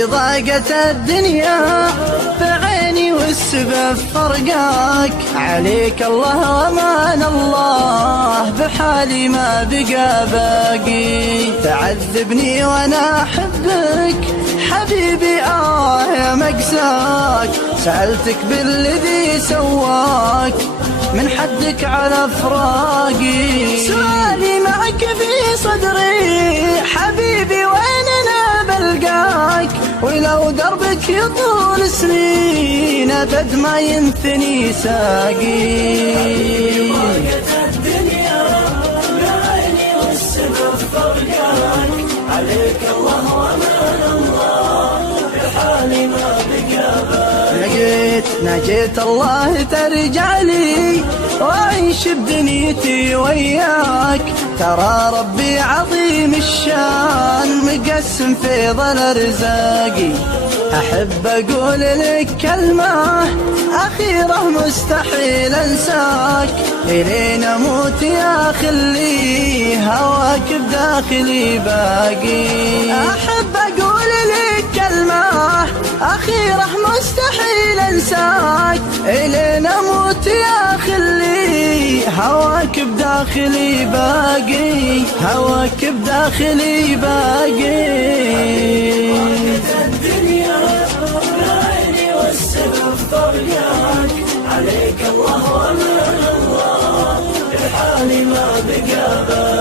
قلبي ضاقت الدنيا بعيني والسبب فرقاك، عليك الله وامان الله بحالي ما بقى باقي. تعذبني وانا احبك حبيبي يا مقساك، سألتك بالذي سواك من حدك على فراقي. سؤالي معك في صدري حبيبي وين انا بلقاك، ولو دربك يطول سنين ابد ما ينثني ساقي. الدنيا بعيني والسبب فرقاك، عليك الله وامان الله بحالي ما بقى باقي. نجيت الله ترجع لي وأعيش بدنيتي وياك، ترى ربي عظيم الشان مقسم في ظل ارزاقي. احب اقول لك كلمة اخيرة مستحيل انساك، الين اموت يا خلي هواك بداخلي باقي. احب اقول لك كلمة اخيرة مستحيل انساك، الين اموت يا خلي هواك بداخلي باقي، هواك بداخلي باقي. الدنيا بعيني والسبب فرقاك، عليك الله وامان الله بحالي ما بقى باقي.